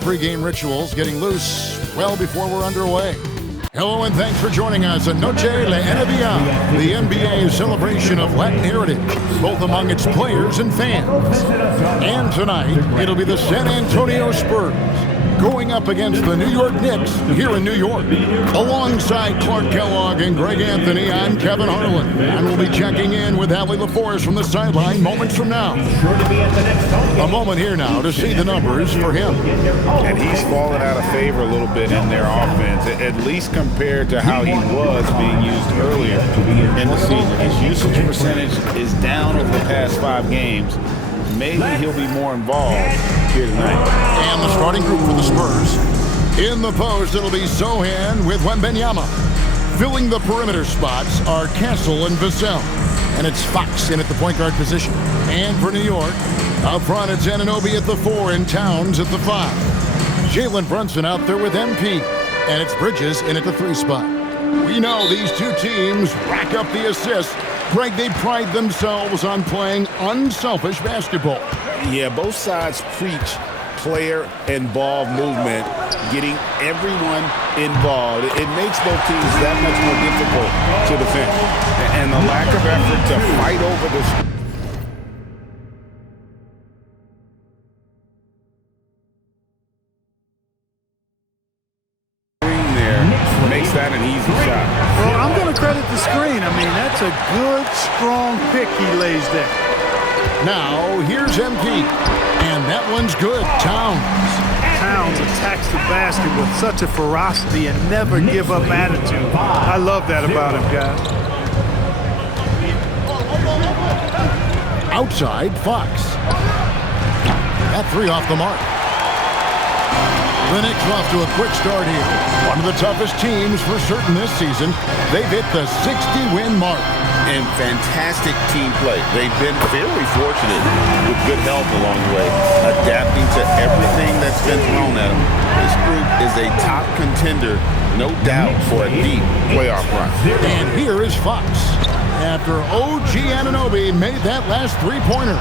Pre-game rituals getting loose well before we're underway. Hello and thanks for joining us at Noche La NBA, the NBA's celebration of Latin heritage, both among its players and fans. And tonight, it'll be the San Antonio Spurs going up against the New York Knicks here in New York. Alongside Clark Kellogg and Greg Anthony, I'm Kevin Harlan, and we'll be checking in with Allie LaForest from the sideline moments from now. A moment here now to see the numbers for him. And he's fallen out of favor a little bit in their offense, at least compared to how he was being used earlier in the season. His usage percentage is down over the past 5 games. Maybe he'll be more involved here tonight. And the starting group for the Spurs. In the post, it'll be Sochan with Wembanyama. Filling the perimeter spots are Castle and Vassell. And it's Fox in at the point guard position. And for New York, up front it's Anunoby at the 4 and Towns at the 5. Jalen Brunson out there with MP. And it's Bridges in at the 3 spot. We know these two teams rack up the assists. Greg, they pride themselves on playing unselfish basketball. Yeah, both sides preach player and ball movement, getting everyone involved. It makes both teams that much more difficult to defend. And the lack of effort to fight over the screen there makes that an easy shot. Well, I'm going to credit the screen. I mean, that's a good, strong pick he lays there. Now, here's MP. And that one's good. Towns attacks the basket with such a ferocity and never give up attitude. I love that about him, guys. Outside, Fox. That 3 off the mark. The Knicks off to a quick start here. One of the toughest teams for certain this season. They've hit the 60-win mark. And fantastic team play. They've been very fortunate with good help along the way, adapting to everything that's been thrown at them. This group is a top contender, no doubt, for a deep playoff run. And here is Fox after OG Anunoby made that last 3-pointer.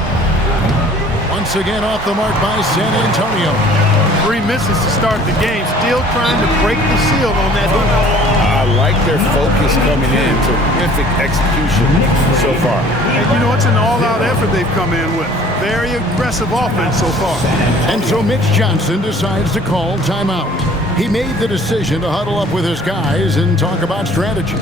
Once again off the mark by San Antonio. 3 misses to start the game, still trying to break the seal on that hoop. I like their focus coming in. Terrific execution so far. And you know, it's an all-out effort they've come in with. Very aggressive offense so far. And so Mitch Johnson decides to call timeout. He made the decision to huddle up with his guys and talk about strategy.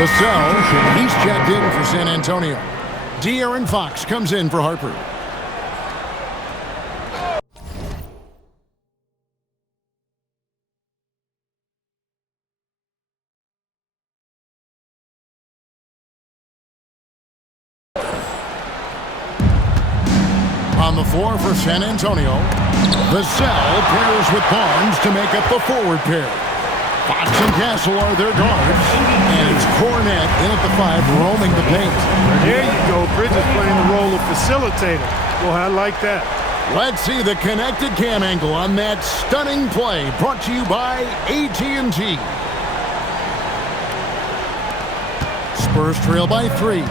Vassell, he's checked in for San Antonio. De'Aaron Fox comes in for Harper. On the floor for San Antonio, Vassell pairs with Barnes to make up the forward pair. Fox and Castle are their guards, and it's Cornette in at the 5, roaming the paint. There you go. Bridges playing the role of facilitator. Boy, I like that. Let's see the connected cam angle on that stunning play, brought to you by AT&T. Spurs trail by 3.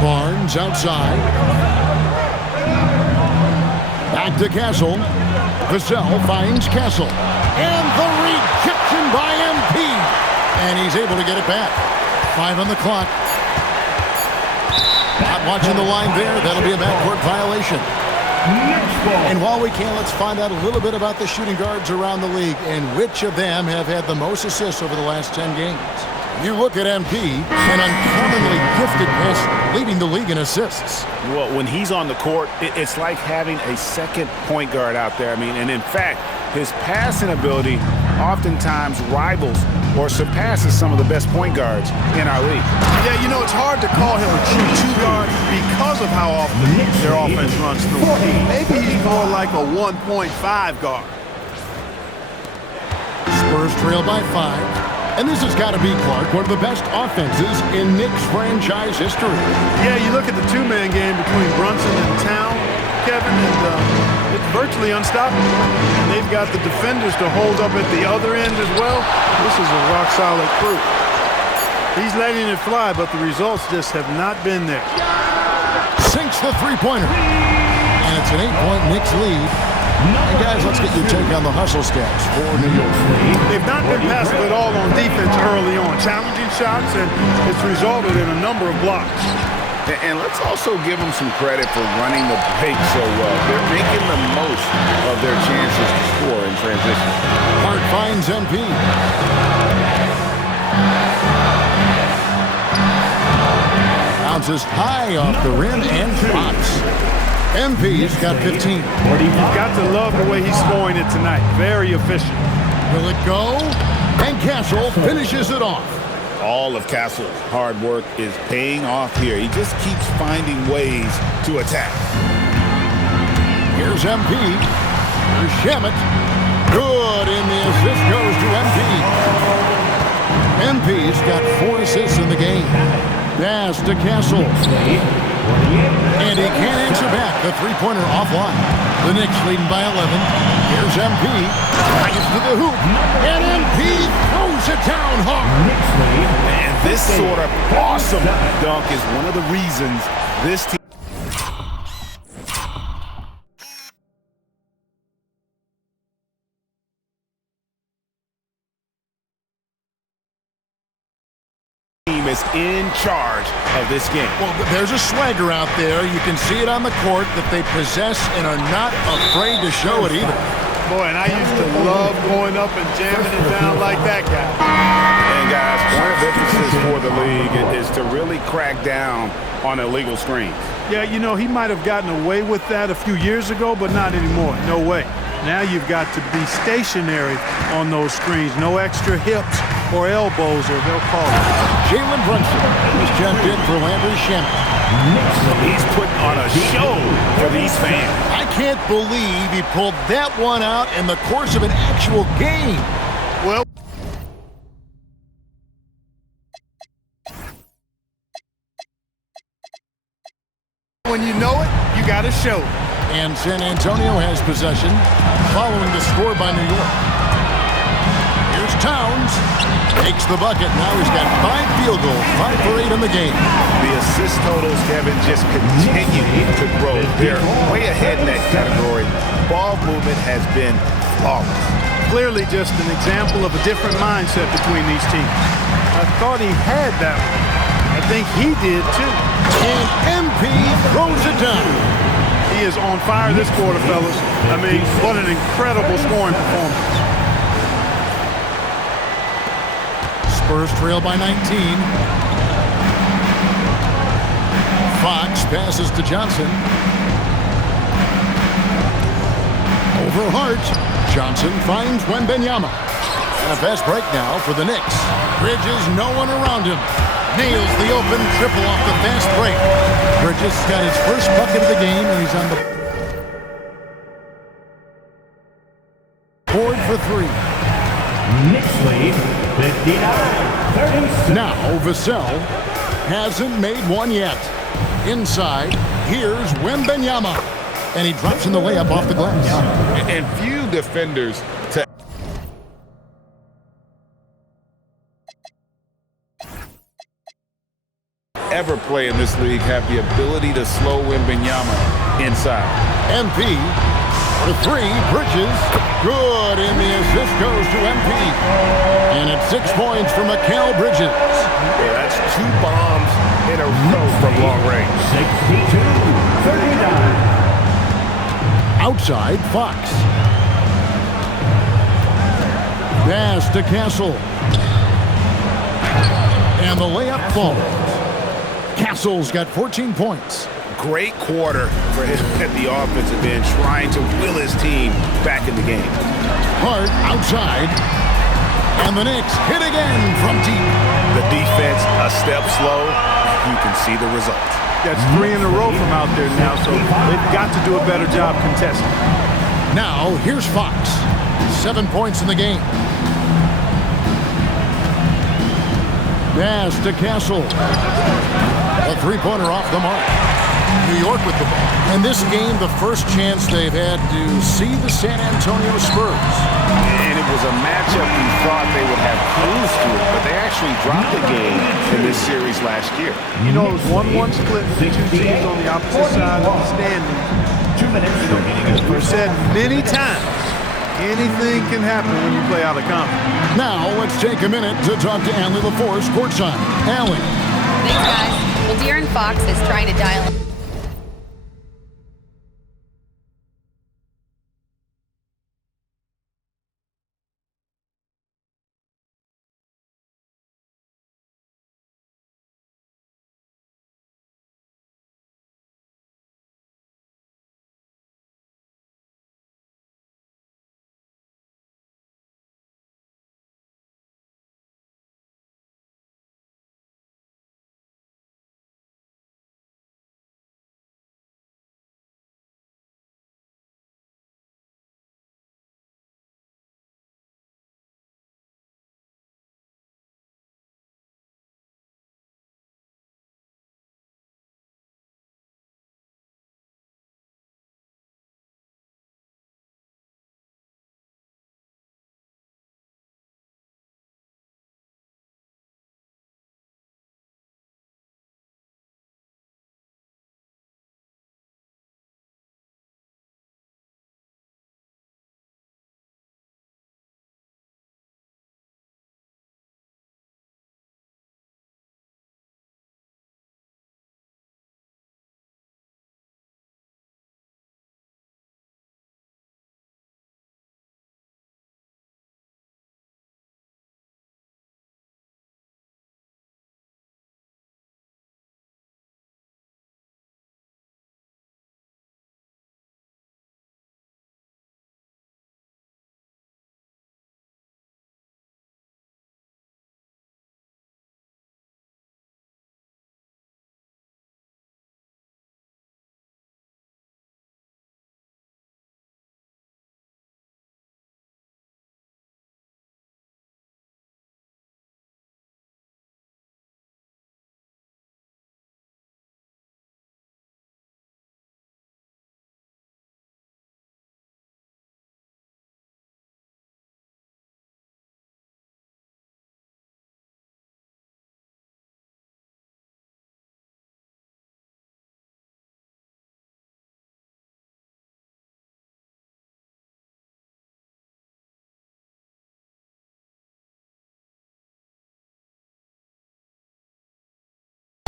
Barnes outside. Back to Castle. Vassell finds Castle. And the rejection by MP. And he's able to get it back. 5 on the clock. Not watching the line there. That'll be a backcourt violation. And while we can, let's find out a little bit about the shooting guards around the league and which of them have had the most assists over the last 10 games. You look at MP, an uncommonly gifted passer, leading the league in assists. Well, when he's on the court, it's like having a second point guard out there. I mean, and in fact, his passing ability oftentimes rivals or surpasses some of the best point guards in our league. Yeah, you know, it's hard to call him a true 2-guard because of how often their offense runs through. Maybe he's more like a 1.5 guard. Spurs trail by 5. And this has got to be, Clark, one of the best offenses in Knicks franchise history. Yeah, you look at the two-man game between Brunson and Town, Kevin, and it's virtually unstoppable. And they've got the defenders to hold up at the other end as well. This is a rock-solid crew. He's letting it fly, but the results just have not been there. Sinks the three-pointer. And it's an 8-point Knicks lead. And guys, let's get your take on the hustle stats for New York. They've not been passive at all on defense early on. Challenging shots, and it's resulted in a number of blocks. And let's also give them some credit for running the break so well. They're making the most of their chances to score in transition. Hart finds MP. Bounces high off the rim and drops. MP's got 15. You've got to love the way he's scoring it tonight. Very efficient. Will it go? And Castle finishes it off. All of Castle's hard work is paying off here. He just keeps finding ways to attack. Here's MP. Here's Shamet. Good, and the assist goes to MP. MP's got 4 assists in the game. Pass to Castle. And he can't answer back. The three-pointer offline. The Knicks leading by 11. Here's MP. Drives to the hoop. And MP throws it down hard. And this sort of awesome dunk is one of the reasons this team is in charge of this game. Well, there's a swagger out there. You can see it on the court that they possess and are not afraid to show it either. Boy, and I used to love going up and jamming it down like that guy. And guys, one of the emphasis for the league is to really crack down on illegal screens. Yeah, you know, he might have gotten away with that a few years ago, but not anymore. No way. Now you've got to be stationary on those screens. No extra hips or elbows, or they'll call it. Jalen Brunson has jumped in for Landry Shamet. He's putting on a show for these fans. I can't believe he pulled that one out in the course of an actual game. Well, when you know it, you got to show it. And San Antonio has possession following the score by New York. Here's Towns. Takes the bucket. Now he's got 5 field goals, 5 for 8 in the game. The assist totals, Kevin, just continue to grow. They're way ahead in that category. Ball movement has been flawless. Clearly just an example of a different mindset between these teams. I thought he had that one. I think he did too. And MP throws it down. He is on fire this quarter, fellas. I mean, what an incredible scoring performance. Spurs trail by 19. Fox passes to Johnson. Over Hart. Johnson finds Wembanyama. And a fast break now for the Knicks. Bridges, no one around him. Nails the open triple off the fast break. Bridges got his first bucket of the game, and he's on the board for 3. Knicks lead 59-36. Now Vassell hasn't made one yet. Inside, here's Wembanyama. And he drops in the layup off the glass. And few defenders to ever play in this league have the ability to slow Wembanyama inside. MP for 3, Bridges, good, and the assist goes to MP. And it's 6 points for Mikal Bridges. Yeah, that's 2 bombs in a row from long range. 62-39. Outside, Fox. Pass to Castle. And the layup falls. Castle's got 14 points. Great quarter for him at the offensive end, trying to will his team back in the game. Hart outside. And the Knicks hit again from deep. The defense a step slow. You can see the result. That's 3 in a row from out there now, so they've got to do a better job contesting. Now, here's Fox. 7 points in the game. Pass to Castle. A three-pointer off the mark. New York with the ball. And this game, the first chance they've had to see the San Antonio Spurs. And it was a matchup we thought they would have clues to it, but they actually dropped the game in this series last year. You know, it was 1-1 split with the two teams on the opposite side of the standings. 2 minutes remaining. We've said many times, anything can happen when you play out of conference. Now, let's take a minute to talk to Allie LaForce courtside. Allie. Thanks, guys. Well, De'Aaron Fox is trying to dial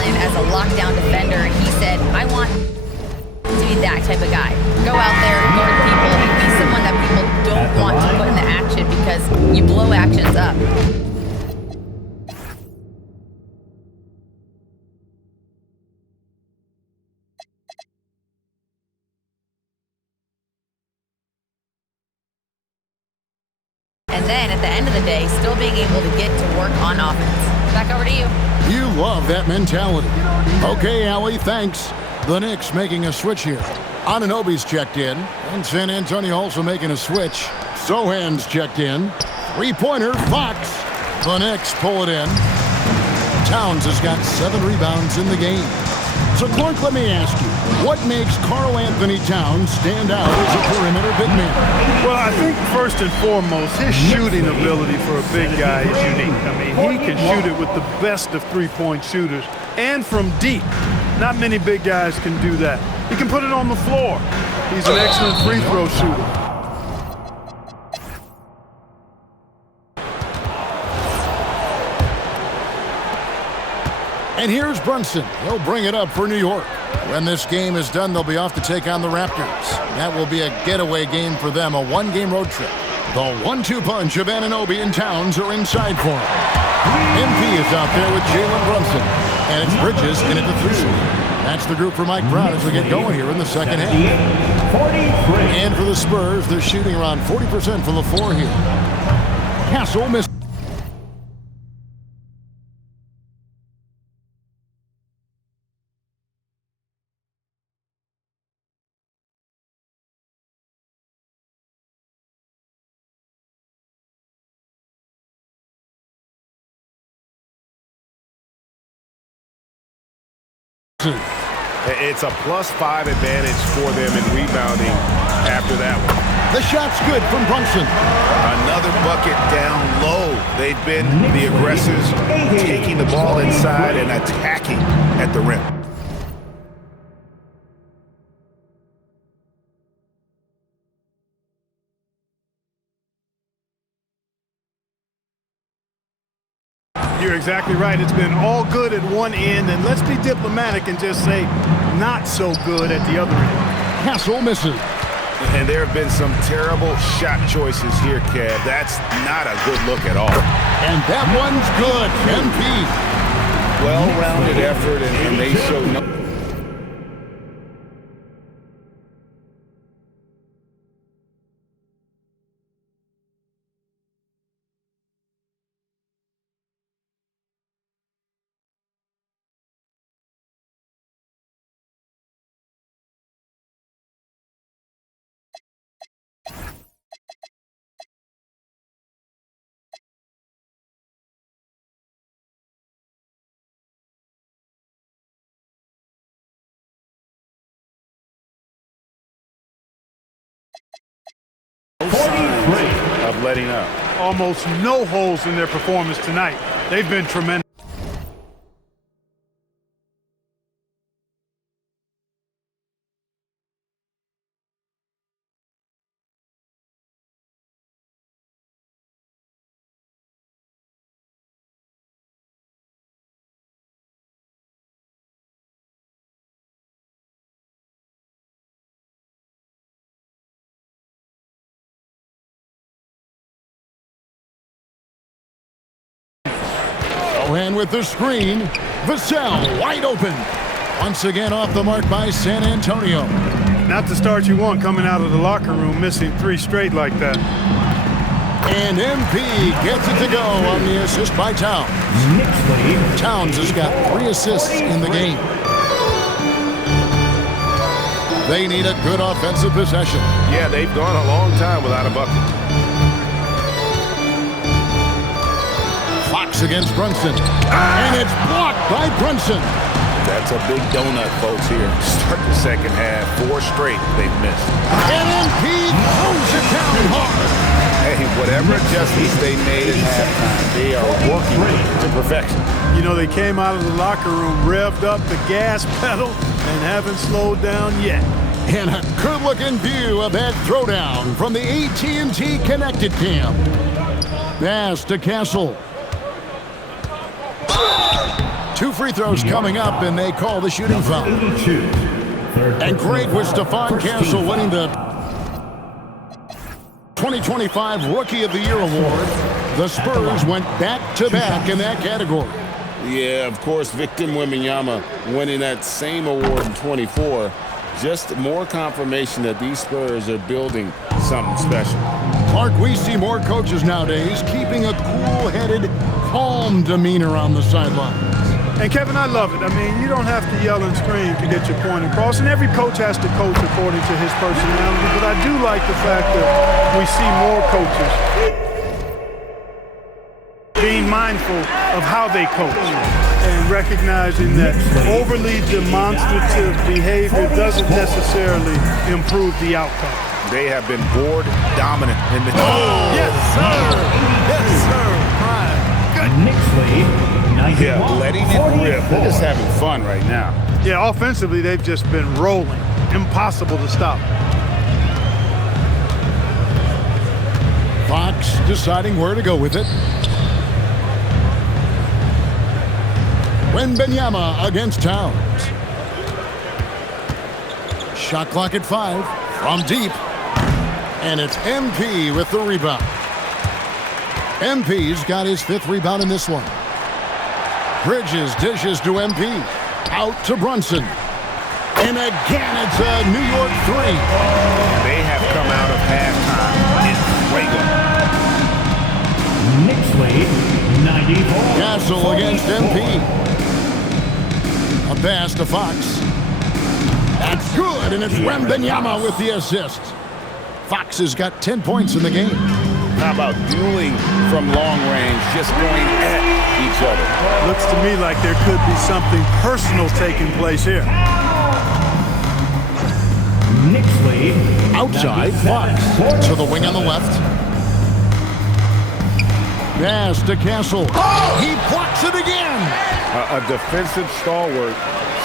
as a lockdown defender, and he said, I want to be that type of guy. Go out there, guard people, and be someone that people don't want to put in the action because you blow actions up. And then at the end of the day, still being able to get to work on offense. Back over to you. You love that mentality. Okay, Allie, thanks. The Knicks making a switch here. Anunoby's checked in, and San Antonio also making a switch. Sohan's checked in. Three-pointer, Fox. The Knicks pull it in. Towns has got 7 rebounds in the game. So, Clark, let me ask you, what makes Karl Anthony Towns stand out as a perimeter big man? Well, I think first and foremost, his shooting ability for a big guy is unique. I mean, he can shoot it with the best of three-point shooters and from deep. Not many big guys can do that. He can put it on the floor. He's an excellent free throw shooter. And here's Brunson. He'll bring it up for New York. When this game is done, they'll be off to take on the Raptors. That will be a getaway game for them, a one-game road trip. The 1-2 punch of Anunoby and Towns are inside for him. MP is out there with Jalen Brunson. And it's Bridges in at the 3. That's the group for Mike Brown as we get going here in the second half. 43. And for the Spurs, they're shooting around 40% from the floor here. Castle missed. It's a +5 advantage for them in rebounding after that one. The shot's good from Brunson. Another bucket down low. They've been the aggressors, taking the ball inside and attacking at the rim. You're exactly right. It's been all good at one end, and let's be diplomatic and just say not so good at the other end. Castle misses. And there have been some terrible shot choices here, Kev. That's not a good look at all. And that one's good. MP. Well-rounded effort, and they show no... of letting up. Almost no holes in their performance tonight. They've been tremendous. And with the screen, Vassell wide open. Once again off the mark by San Antonio. Not the start you want coming out of the locker room, missing 3 straight like that. And MP gets it to go on the assist by Towns. Towns has got 3 assists in the game. They need a good offensive possession. Yeah, they've gone a long time without a bucket. Fox against Brunson. And it's blocked by Brunson. That's a big donut, folks, here. Start the second half. 4 straight they've missed. And MP throws it down hard. Hey, whatever adjustments they made at halftime, they are working to perfection. You know, they came out of the locker room, revved up the gas pedal, and haven't slowed down yet. And a good-looking view of that throwdown from the AT&T Connected Cam. Pass to Castle. 2 free throws coming up, and they call the shooting foul. And great was Stephon Castle winning the 2025 Rookie of the Year award. The Spurs went back-to-back in that category. Yeah, of course, Victor Wembanyama winning that same award in 24. Just more confirmation that these Spurs are building something special. Clark, we see more coaches nowadays keeping a cool-headed, calm demeanor on the sidelines. And Kevin, I love it. I mean, you don't have to yell and scream to get your point across, and every coach has to coach according to his personality, but I do like the fact that we see more coaches being mindful of how they coach and recognizing that overly demonstrative behavior doesn't necessarily improve the outcome. They have been board dominant in the... Oh, yes, sir! Yes, sir! Brian. Good. Knicks lead, 91, Yeah, letting it rip. They're just having fun right now. Yeah, offensively, they've just been rolling. Impossible to stop. Fox deciding where to go with it. Wembanyama against Towns. Shot clock at 5 from deep. And it's MP with the rebound. MP's got his 5th rebound in this one. Bridges dishes to MP. Out to Brunson. And again, it's a New York 3. They have come out of halftime in fuego. Knicks lead, 94. Castle against MP. A pass to Fox. That's good, and it's Wembanyama with the assist. Fox has got 10 points in the game. How about dueling from long range, just going at each other. Looks to me like there could be something personal taking place here. Nixley. Outside, Fox to the wing on the left. Pass to Castle. He blocks it again. A defensive stalwart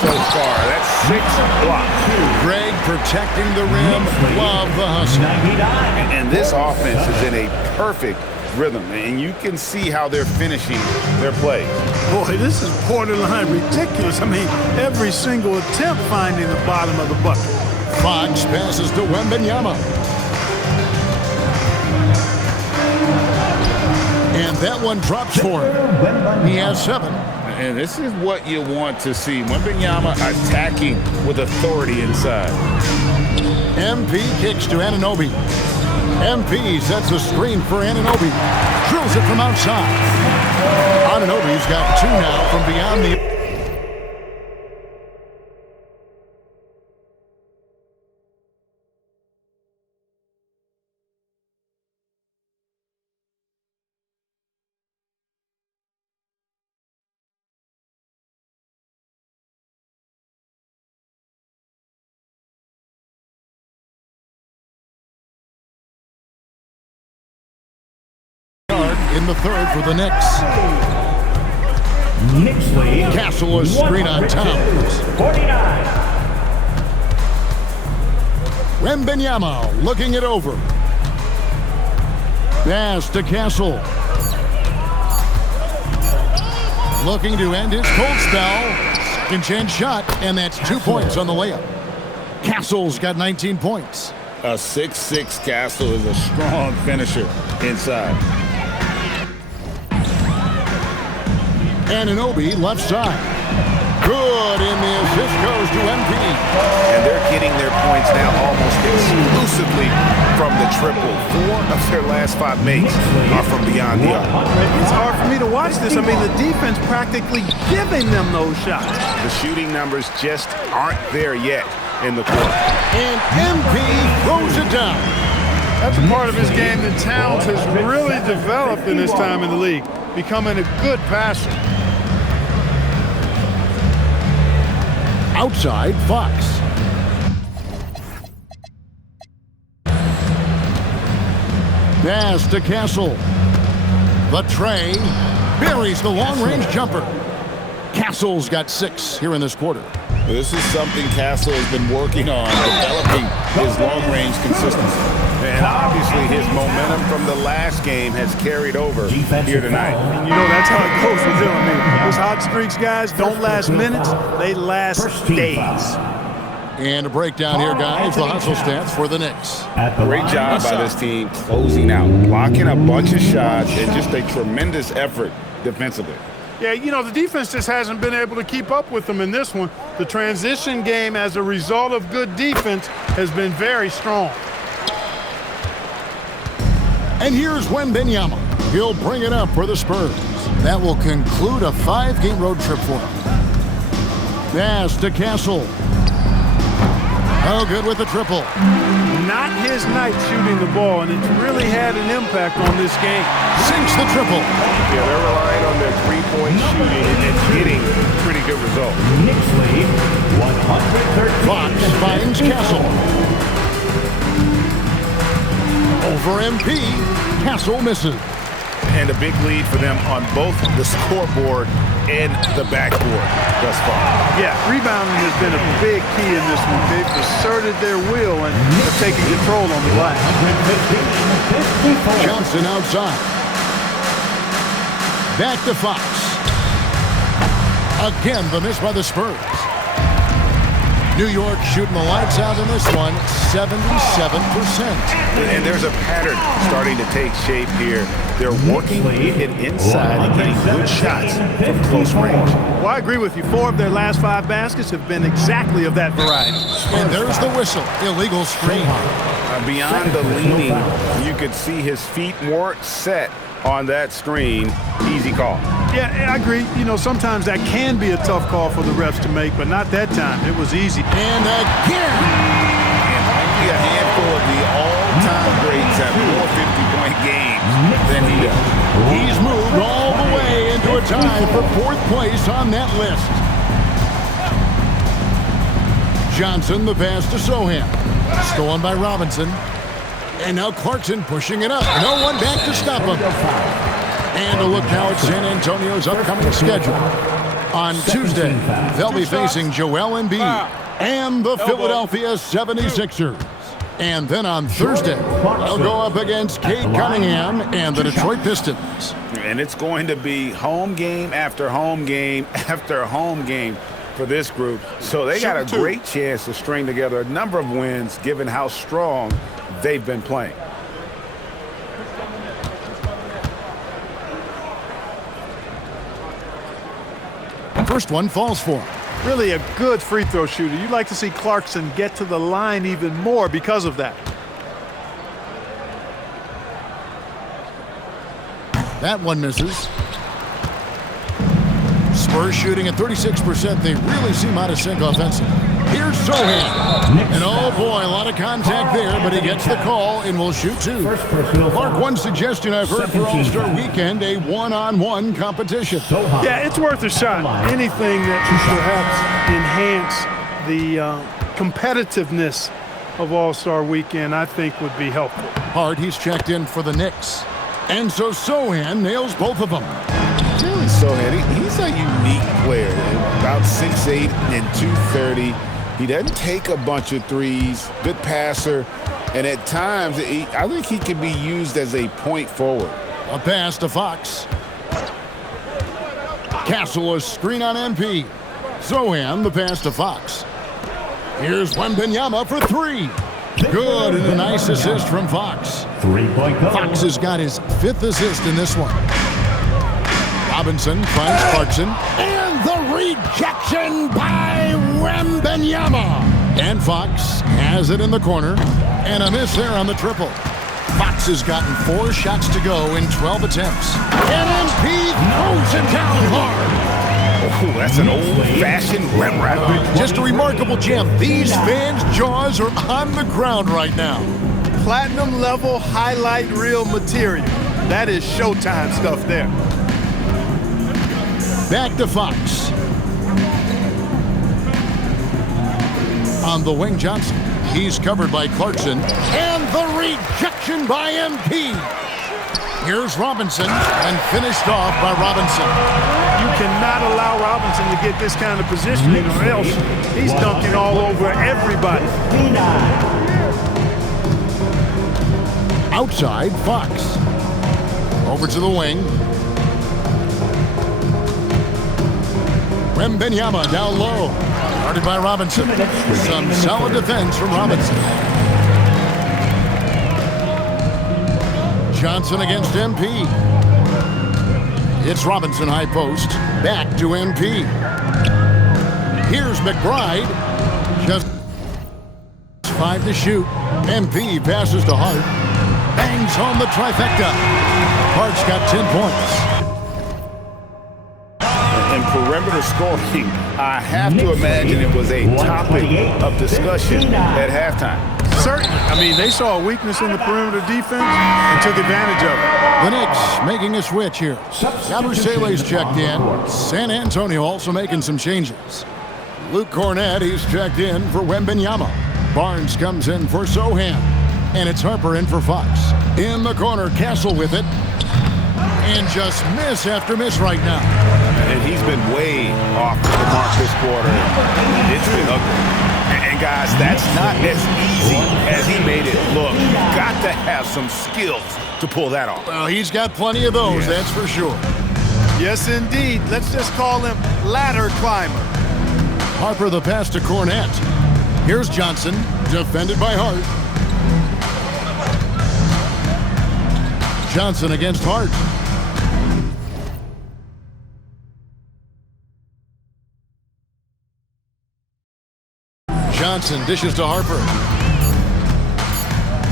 so far. That's 6 blocks. Greg protecting the rim. Love the hustle. 99. And this offense is in a perfect rhythm, and you can see how they're finishing their play. Boy, this is borderline ridiculous. I mean, every single attempt finding the bottom of the bucket. Fox passes to Wembanyama. And that one drops for him. He has 7. And this is what you want to see. Wembanyama attacking with authority inside. MP kicks to Anunoby. MP sets a screen for Anunoby. Drills it from outside. Anunoby's got 2 now from beyond the... in the third for the Knicks. Nixley. Castle is screen on Towns. 49. Wembanyama looking it over. Pass to Castle. Looking to end his cold spell. Second chance shot, and that's 2 points on the layup. Castle's got 19 points. A 6'6" Castle is a strong finisher inside. Anunoby left side. Good, and the assist goes to MP. And they're getting their points now almost exclusively from the triple. 4 of their last 5 makes are from beyond the arc. It's hard for me to watch this. I mean, the defense practically giving them those shots. The shooting numbers just aren't there yet in the quarter. And MP throws it down. That's a part of his game that Towns has really developed in his time in the league, becoming a good passer. Outside, Fox. Pass to Castle. The tray buries the long-range jumper. Castle's got 6 here in this quarter. This is something Castle has been working on, developing his long-range consistency. And obviously his momentum from the last game has carried over here tonight. And you know, that's how it goes with them. I mean, those hot streaks, guys, don't last minutes. They last days. And a breakdown here, guys. The hustle stats for the Knicks. Great job by this team closing out, blocking a bunch of shots, and just a tremendous effort defensively. Yeah, you know, the defense just hasn't been able to keep up with them in this one. The transition game, as a result of good defense, has been very strong. And here's Wembanyama. He'll bring it up for the Spurs. That will conclude a 5-game road trip for him. Pass to Castle. Oh, good with the triple. Not his night shooting the ball, and it's really had an impact on this game. Sinks the triple. Yeah, they're relying on their three-point shooting and getting pretty good results. Nixley, 113. Fox finds Castle. Over MP. Castle misses. And a big lead for them on both the scoreboard and the backboard thus far. Yeah, rebounding has been a big key in this one. They've asserted their will and have taken control on the glass. Johnson outside. Back to Fox. Again, the miss by the Spurs. New York shooting the lights out in this one, 77%. And there's a pattern starting to take shape here. They're working it inside and getting good shots from close range. Well, I agree with you. 4 of their last 5 baskets have been exactly of that variety. And there's the whistle. Illegal screen. Beyond the leaning, you could see his feet more set on that screen. Easy call. Yeah, I agree. You know, sometimes that can be a tough call for the refs to make, but not that time. It was easy. And again. And only a handful of the all-time greats have more 50-point games than he does. He's moved all the way into a tie for 4th place on that list. Johnson, the pass to Sohan. Stolen by Robinson. And now Clarkson pushing it up. No one back to stop him. And a look now at San Antonio's upcoming schedule. On Tuesday, they'll be facing Joel Embiid and the Philadelphia 76ers. And then on Thursday, they'll go up against Cade Cunningham and the Detroit Pistons. And it's going to be home game after home game after home game for this group. So they got a great chance to string together a number of wins given how strong they've been playing. First one falls for him. Really a good free throw shooter. You'd like to see Clarkson get to the line even more because of that. That one misses. Spurs shooting at 36%. They really seem out of sync offensively. Here's Sohan. And oh boy, a lot of contact there, but he gets the call and will shoot two. Mark, one suggestion I've heard for All-Star Weekend, a one-on-one competition. Yeah, it's worth a shot. Anything that perhaps enhance the competitiveness of All-Star Weekend, I think would be helpful. Hart, he's checked in for the Knicks. And so Sohan nails both of them. Jalen Sohan, he's a unique player. About 6'8" and 230. He doesn't take a bunch of threes. Good passer. And at times, I think he can be used as a point forward. A pass to Fox. Castle, a screen on MP. Sohan, the pass to Fox. Here's Wembanyama for three. Good, and a nice assist from Fox. 3-point goal. Fox has got his 5th assist in this one. Robinson finds Clarkson. And the rejection by Wembanyama. And Fox has it in the corner. And a miss there on the triple. Fox has gotten 4 shots to go in 12 attempts. And MP throws him down hard. Oh, that's an old-fashioned rim wrap. Just a remarkable jam. These fans' jaws are on the ground right now. Platinum level highlight reel material. That is Showtime stuff there. Back to Fox. On the wing, Johnson. He's covered by Clarkson. And the rejection by MP. Here's Robinson, and finished off by Robinson. You cannot allow Robinson to get this kind of positioning, or else he's dunking all over everybody. Outside, Fox. Over to the wing. Wembanyama down low. Guarded by Robinson. Some solid defense from Robinson. Johnson against MP. It's Robinson high post. Back to MP. Here's McBride. Just 5 to shoot. MP passes to Hart. Bangs home the trifecta. Hart's got 10 points. And perimeter scoring, I have to imagine it was a topic of discussion at halftime. Certainly. I mean, they saw a weakness in the perimeter defense and took advantage of it. The Knicks making a switch here. Yabusele's checked in. San Antonio also making some changes. Luke Cornett, he's checked in for Wembanyama. Barnes comes in for Sohan. And it's Harper in for Fox. In the corner, Castle with it. And just miss after miss right now. And he's been way off the mark this quarter. It's been ugly. And guys, that's not as easy as he made it look. You've got to have some skills to pull that off. Well, he's got plenty of those, that's for sure. Yes, indeed. Let's just call him ladder climber. Harper the pass to Cornett. Here's Johnson, defended by Hart. Johnson against Hart. Johnson dishes to Harper.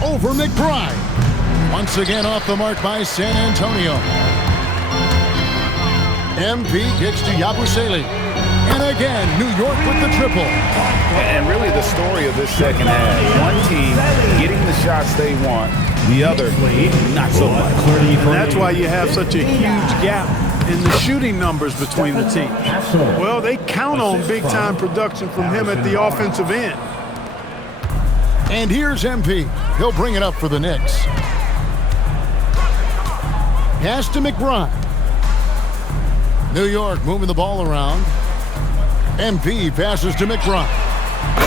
Over McBride. Once again off the mark by San Antonio. MP gets to Yabusele. And again, New York with the triple. And really the story of this second half. One team getting the shots they want. The other, not so much. And that's why you have such a huge gap in the shooting numbers between the teams. Well, they count on big-time production from him at the offensive end. And here's MP. He'll bring it up for the Knicks. Pass to McBride. New York moving the ball around. MP passes to McBride.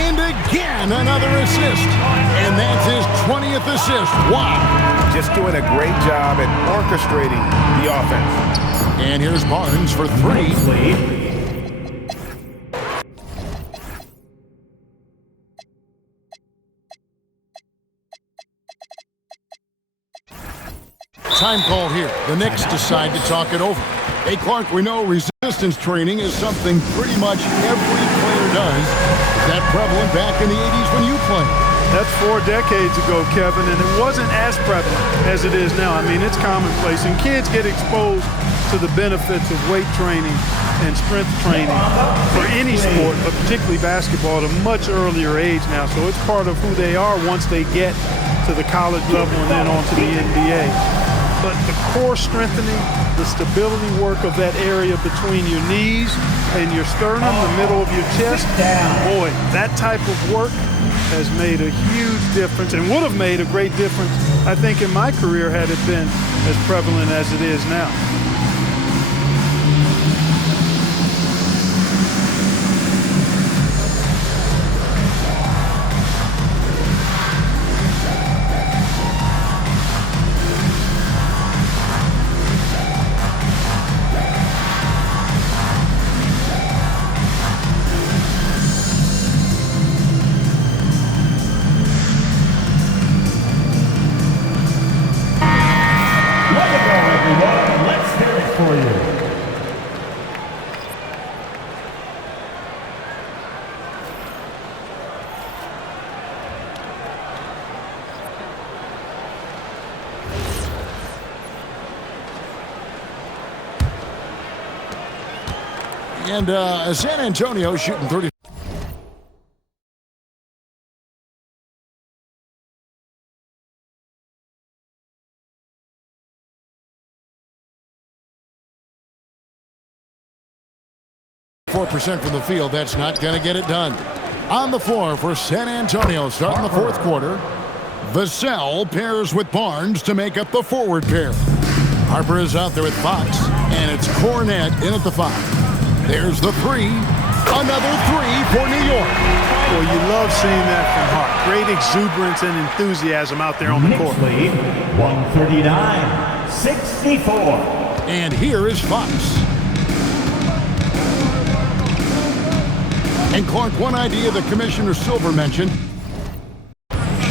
And again, another assist. And that's his 20th assist. Wow. Just doing a great job at orchestrating the offense. And here's Barnes for three. Time called here. The Knicks decide to talk it over. Hey, Clark, we know resistance training is something pretty much every player does. Is that prevalent back in the 80s when you played? That's 4 decades ago, Kevin, and it wasn't as prevalent as it is now. I mean, it's commonplace, and kids get exposed to the benefits of weight training and strength training for any sport, but particularly basketball, at a much earlier age now. So it's part of who they are once they get to the college level and then on to the NBA. But the core strengthening, the stability work of that area between your knees and your sternum, the middle of your chest, boy, that type of work has made a huge difference and would have made a great difference, I think, in my career had it been as prevalent as it is now. And San Antonio shooting 30. % from the field. That's not going to get it done. On the floor for San Antonio starting the fourth quarter. Vassell pairs with Barnes to make up the forward pair. Harper is out there with Fox, and it's Cornette in at the 5. There's the 3. Another 3 for New York. Well, you love seeing that from Hart. Great exuberance and enthusiasm out there on the court. 139-64. And here is Fox. And Clark, one idea that Commissioner Silver mentioned,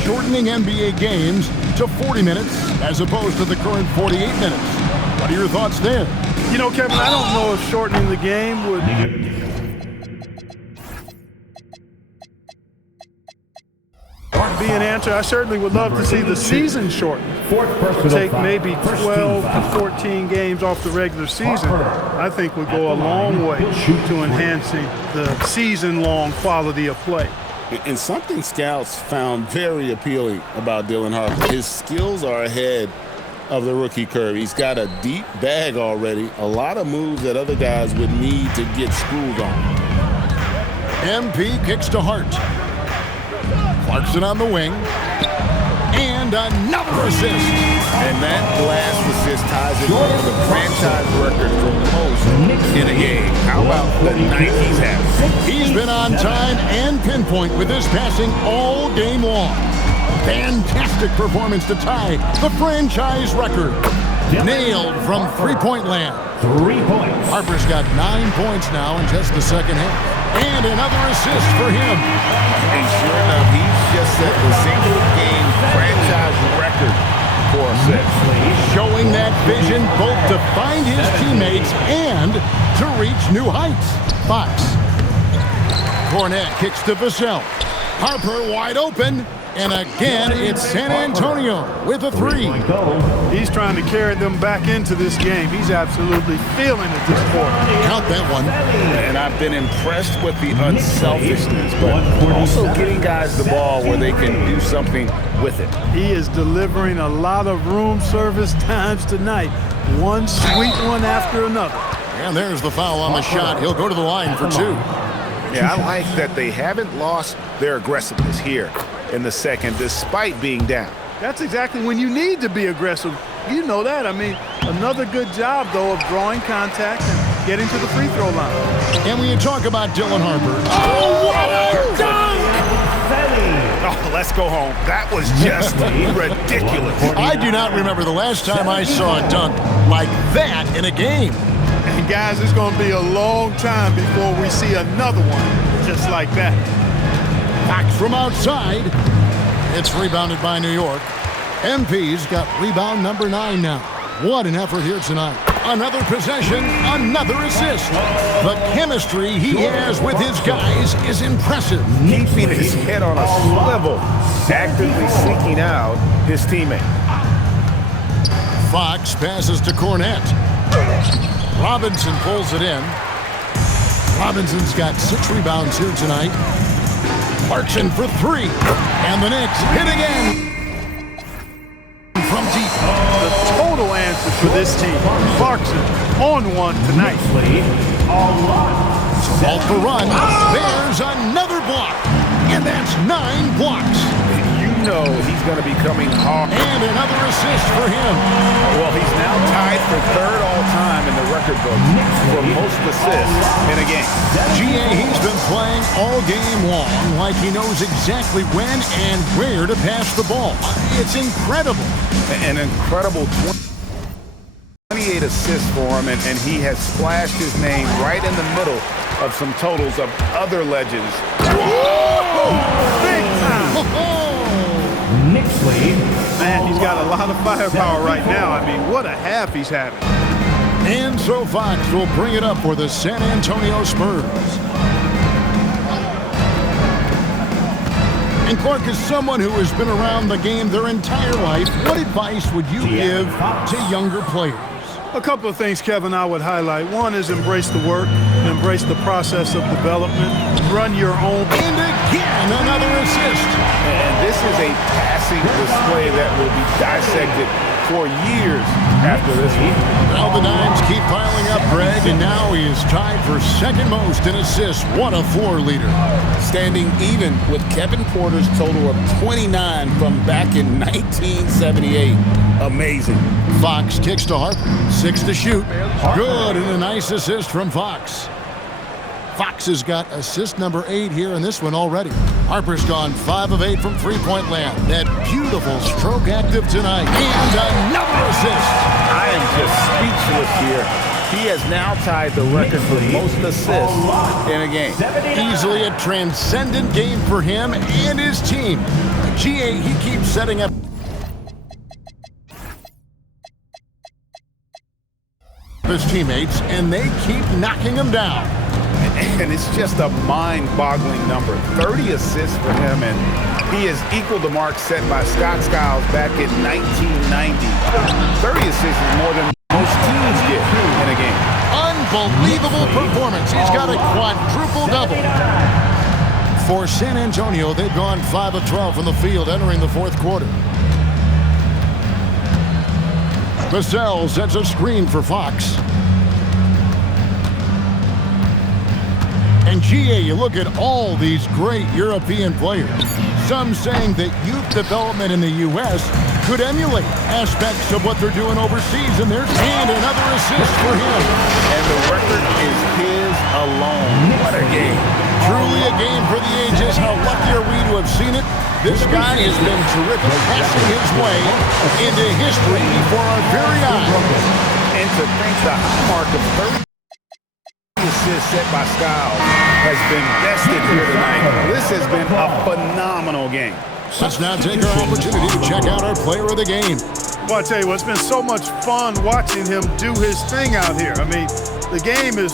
shortening NBA games to 40 minutes as opposed to the current 48 minutes. What are your thoughts there? You know, Kevin, I don't know if shortening the game would be an answer. I certainly would love to see the season shortened. Take maybe 12 to 14 games off the regular season. I think would go a long way to enhancing the season-long quality of play. And something scouts found very appealing about Dylan Harper. His skills are ahead of the rookie curve. He's got a deep bag already, a lot of moves that other guys would need to get schooled on. MP kicks to Hart. Clarkson on the wing. And another assist. And that last assist ties it for the franchise record for most in a game. How about the night he's having? He's been on time and pinpoint with his passing all game long. Fantastic performance to tie the franchise record. Nailed from three-point land. 3 points. Harper's got 9 points now in just the second half. And another assist for him. And sure enough, he's just set the single-game franchise record for assists. Showing that vision both to find his teammates and to reach new heights. Fox. Cornette kicks to Vassell. Harper wide open. And again, it's San Antonio with a 3. He's trying to carry them back into this game. He's absolutely feeling it this quarter. Count that one. And I've been impressed with the unselfishness, but also getting guys the ball where they can do something with it. He is delivering a lot of room service times tonight. One sweet one after another. And there's the foul on the shot. He'll go to the line for 2. Yeah, I like that they haven't lost their aggressiveness here in the second, despite being down. That's exactly when you need to be aggressive. You know that. I mean, another good job, though, of drawing contact and getting to the free throw line. And when you talk about Dylan Harper. Oh, what a dunk! Oh, let's go home. That was just ridiculous. I do not remember the last time I saw a dunk like that in a game. And, guys, it's going to be a long time before we see another one just like that. Back from outside. It's rebounded by New York. MP's got rebound number 9 now. What an effort here tonight. Another possession, another assist. The chemistry he has with his guys is impressive. Keeping his head on a swivel, actively seeking out his teammate. Fox passes to Cornette. Robinson pulls it in. Robinson's got 6 rebounds here tonight. Clarkson for 3. And the Knicks hit again. From deep. The total answer for this team. Clarkson on one tonight. Ball for run. There's another block. And that's 9 blocks. You know he's going to be coming hard. And another assist for him. Well, he's now tied for 3rd all-time in the record book for most assists in a game. GA, he's been playing all game long like he knows exactly when and where to pass the ball. It's incredible. An incredible 28 assists for him, and he has splashed his name right in the middle of some totals of other legends. Whoa! Big time! Knicks lead. Man, he's got a lot of firepower right now. I mean, what a half he's having. And so Fox will bring it up for the San Antonio Spurs. And Clark, is someone who has been around the game their entire life, what advice would you give to younger players? A couple of things, Kevin, I would highlight. One is embrace the work, embrace the process of development, run your own. And again, another assist. And this is a passing display that will be dissected for years after this one. Now the Dimes keep piling up, Greg, and now he is tied for 2nd most in assists. What a floor leader. Standing even with Kevin Porter's total of 29 from back in 1978. Amazing. Fox kicks to Harper. 6 to shoot. Good, and a nice assist from Fox. Fox has got assist number 8 here in this one already. Harper's gone 5 of 8 from three-point land. That beautiful stroke active tonight. And another assist. I am just speechless here. He has now tied the record for most assists in a game. Easily a transcendent game for him and his team. GA, he keeps setting up his teammates, and they keep knocking him down. And it's just a mind-boggling number. 30 assists for him, and he has equaled the mark set by Scott Skiles back in 1990. 30 assists is more than most teams get in a game. Unbelievable performance. He's got a quadruple double. For San Antonio, they've gone 5 of 12 from the field entering the 4th quarter. Vassell sets a screen for Fox. And GA, you look at all these great European players. Some saying that youth development in the U.S. could emulate aspects of what they're doing overseas, and there's another assist for him. And the record is his alone. What a game. Truly a game for the ages. How lucky are we to have seen it? This guy has been terrific, passing his way into history before our very eyes. And to think the high mark of 30 assists set by Skiles has been bested here tonight. This has been a phenomenal game. Let's now take our opportunity to check out our player of the game. Well, I tell you what, it's been so much fun watching him do his thing out here. I mean, the game is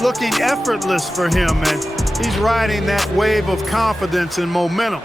looking effortless for him, and he's riding that wave of confidence and momentum.